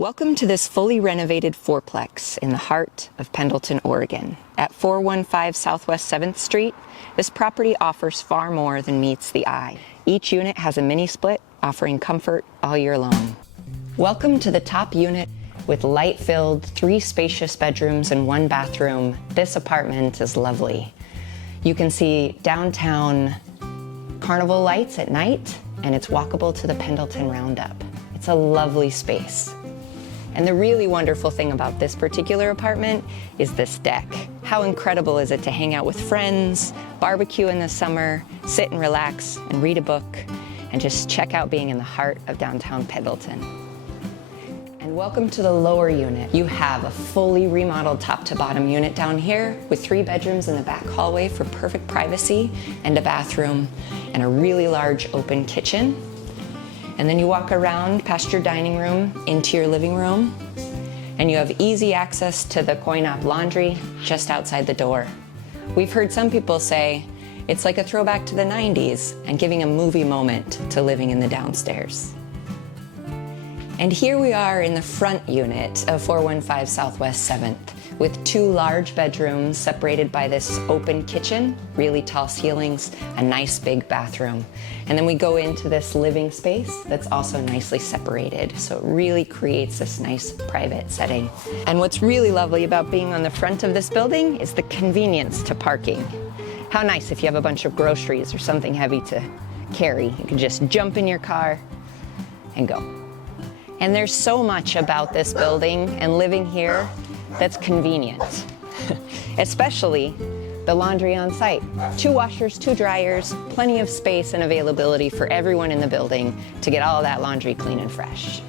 Welcome to this fully renovated fourplex in the heart of Pendleton, Oregon. At 415 Southwest 7th Street, this property offers far more than meets the eye. Each unit has a mini split, offering comfort all year long. Welcome to the top unit with light-filled 3 spacious bedrooms and 1 bathroom. This apartment is lovely. You can see downtown carnival lights at night, and it's walkable to the Pendleton Roundup. It's a lovely space. And the really wonderful thing about this particular apartment is this deck. How incredible is it to hang out with friends, barbecue in the summer, sit and relax and read a book, and just check out being in the heart of downtown Pendleton. And welcome to the lower unit. You have a fully remodeled top to bottom unit down here with 3 bedrooms in the back hallway for perfect privacy and a bathroom and a really large open kitchen. And then you walk around past your dining room into your living room, and you have easy access to the coin-op laundry just outside the door. We've heard some people say it's like a throwback to the 90s and giving a movie moment to living in the downstairs. And here we are in the front unit of 415 Southwest 7th with 2 large bedrooms separated by this open kitchen, really tall ceilings, a nice big bathroom. And then we go into this living space that's also nicely separated, so it really creates this nice private setting. And what's really lovely about being on the front of this building is the convenience to parking. How nice if you have a bunch of groceries or something heavy to carry. You can just jump in your car and go. And there's so much about this building and living here that's convenient, especially the laundry on site. 2 washers, 2 dryers, plenty of space and availability for everyone in the building to get all of that laundry clean and fresh.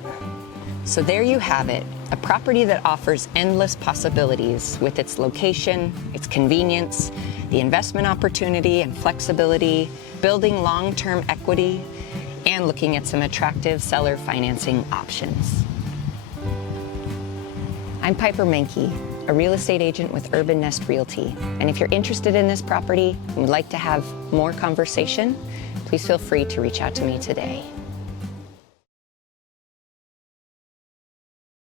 So there you have it, a property that offers endless possibilities with its location, its convenience, the investment opportunity and flexibility, building long-term equity, and looking at some attractive seller financing options. I'm Piper Menke, a real estate agent with Urban Nest Realty. And if you're interested in this property and would like to have more conversation, please feel free to reach out to me today.